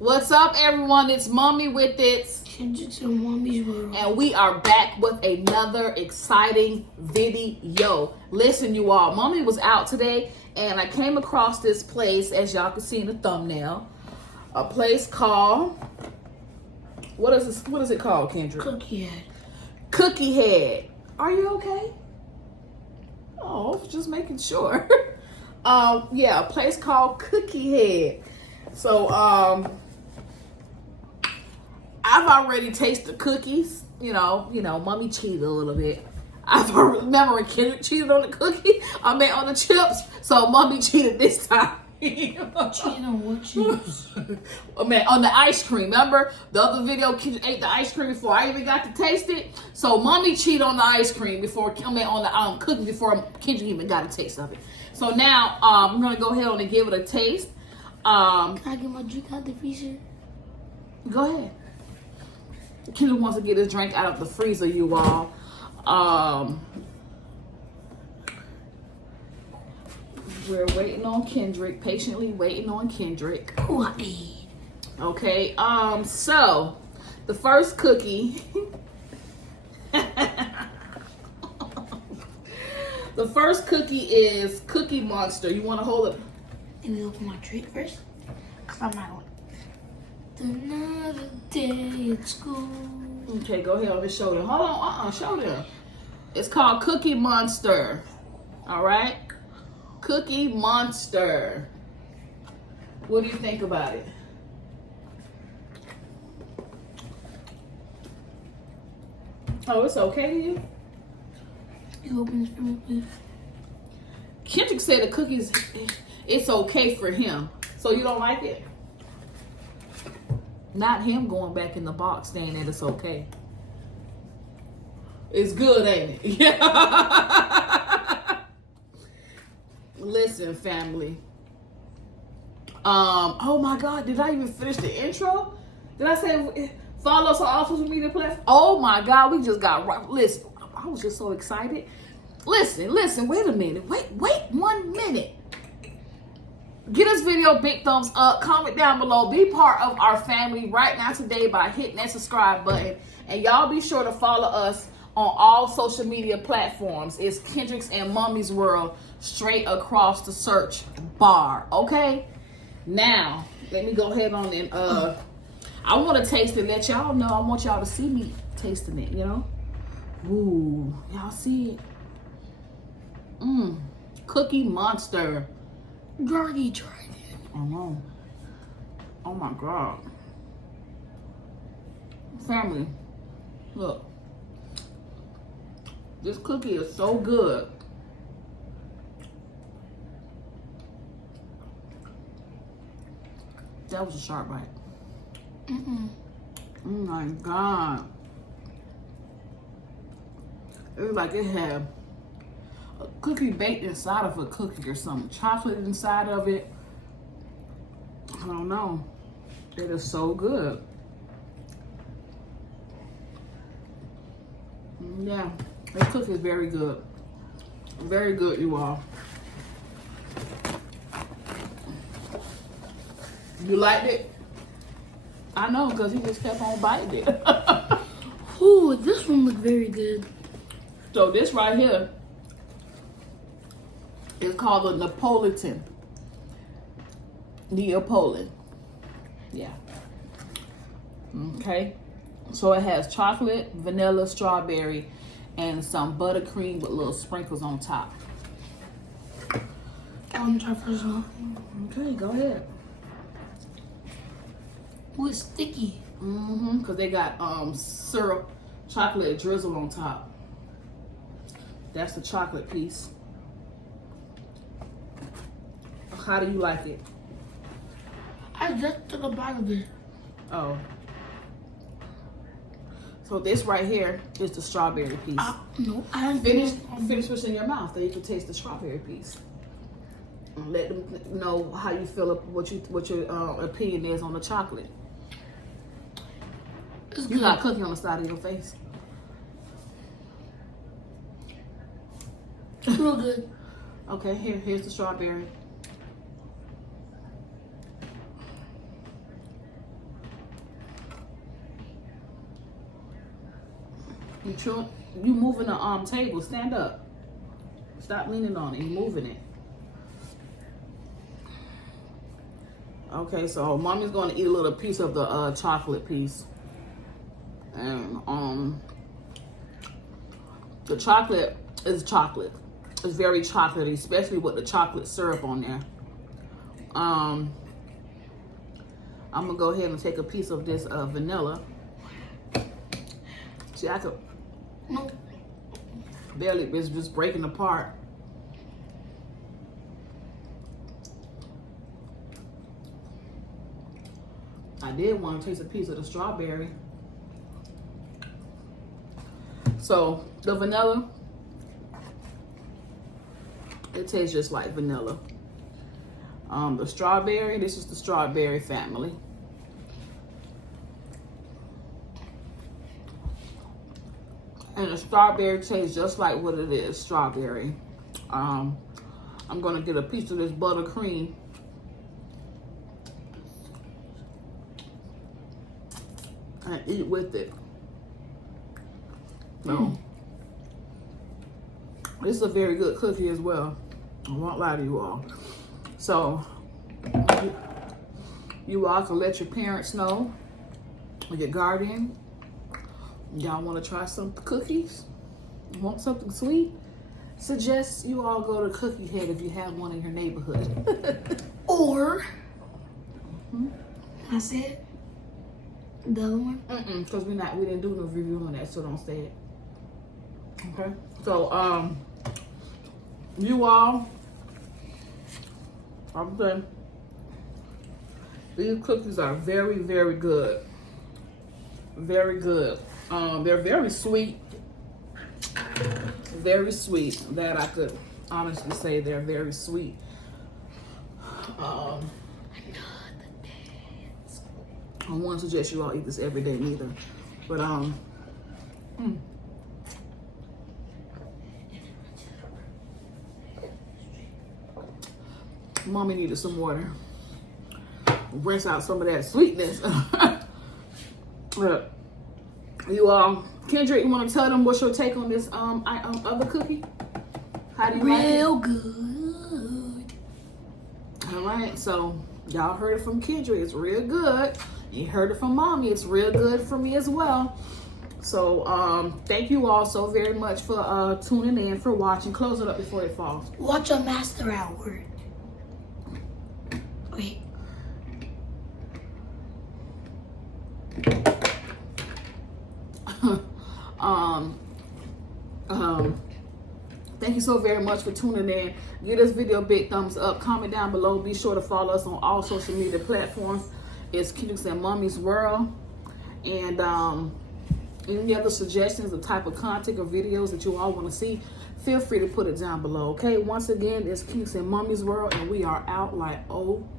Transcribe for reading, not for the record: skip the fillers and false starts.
What's up, everyone? It's Mommy with It's Kendrick's and Mommy's World. and we are back with another exciting video. Listen, you all, Mommy was out today and I came across this place, as y'all can see in the thumbnail, a place called, what is it called, Kendrick? Cookie Head. Cookie Head. Are you okay? Oh, just making sure. Yeah, a place called Cookie Head. So, I've already tasted cookies. You know, Mommy cheated a little bit. Remember when Kendrick cheated on the cookie? I mean, on the chips. So, Mommy cheated this time. Cheating on what chips? I mean, on the ice cream. Remember the other video? Kendrick ate the ice cream before I even got to taste it. So, Mommy cheated on the ice cream before, on the cookie before Kendrick even got a taste of it. So now, I'm gonna go ahead on and give it a taste. Can I get my drink out the freezer? Go ahead. Kendrick wants to get his drink out of the freezer, you all. We're waiting on Kendrick, patiently waiting on Kendrick. Okay, so the first cookie. The first cookie is Cookie Monster. You want to hold it? Let me open my drink first. Cause I'm not another day at school. Okay, go ahead on his shoulder. Hold on, shoulder. It's called Cookie Monster. All right, Cookie Monster. What do you think about it? Oh, it's okay to you? You open this for me, please? Kendrick said the cookies, it's okay for him. So you don't like it? Not him going back in the box saying that it's okay. It's good, ain't it? Yeah. Listen, family. Oh my God, did I even finish the intro? Did I say follow us on all social media platforms? Oh my God, we just got right. Listen, I was just so excited. Listen, wait a minute. Wait 1 minute. Get this video big thumbs up, comment down below, be part of our family right now today by hitting that subscribe button. And y'all be sure to follow us on all social media platforms. It's Kendrick's and Mommy's World straight across the search bar. Okay? Now, let me go ahead on and I want to taste it, let y'all know. I want y'all to see me tasting it, you know? Ooh, y'all see it? Cookie Monster. You already tried it. I know. Oh my God. Family, look. This cookie is so good. That was a sharp bite. Oh my God. It was like it had a cookie baked inside of a cookie or something. Chocolate inside of it. I don't know. It is so good. Yeah, this cookie is very good. Very good, you all. You liked it? I know, because he just kept on biting it. Ooh, this one looked very good. So this right here is called the Neapolitan. Neapolitan. Yeah. Okay. So it has chocolate, vanilla, strawberry, and some buttercream with little sprinkles on top. I want to try first one. Okay, go ahead. Ooh, it's sticky. Because they got syrup, chocolate drizzle on top. That's the chocolate piece. How do you like it? I just took a bite of it. Oh. So this right here is the strawberry piece. No, I didn't Finish what's in your mouth, then you can taste the strawberry piece. And let them know how you feel, what your opinion is on the chocolate. You got cookie on the side of your face. It's real good. Okay, here's the strawberry. You moving the table. Stand up. Stop leaning on it. You moving it. Okay, so mommy's gonna eat a little piece of the chocolate piece. And the chocolate is chocolate. It's very chocolatey, especially with the chocolate syrup on there. I'm gonna go ahead and take a piece of this vanilla. See, I could barely, it's just breaking apart. I did want to taste a piece of the strawberry. So the vanilla, it tastes just like vanilla. The strawberry, this is the strawberry family. And the strawberry tastes just like what it is, strawberry. I'm gonna get a piece of this buttercream. And eat with it. So, this is a very good cookie as well. I won't lie to you all. So, you all can let your parents know, or your guardian, y'all want to try some cookies? Want something sweet? Suggest you all go to Cookie Head if you have one in your neighborhood. Or, I said, the other one? Because we didn't do no review on that, so don't say it. Okay? So, you all, I'm done. These cookies are very, very good. Very good. They're very sweet. Very sweet. That I could honestly say they're very sweet. I don't want to suggest you all eat this every day neither. But mommy needed some water. Rinse out some of that sweetness. Look, you all, Kendrick, you want to tell them what's your take on this other cookie? How do you like it? Real good. All right, so y'all heard it from Kendrick. It's real good. You heard it from mommy. It's real good for me as well. So thank you all so very much for tuning in, for watching. Close it up before it falls. Watch a master at work. Wait. Thank you so very much for tuning in. Give this video a big thumbs up. Comment down below. Be sure to follow us on all social media platforms. It's Kendrick's and Mommy's World. And any other suggestions, the type of content or videos that you all want to see, feel free to put it down below. Okay, once again, it's Kendrick's and Mommy's World, and we are out like OUT.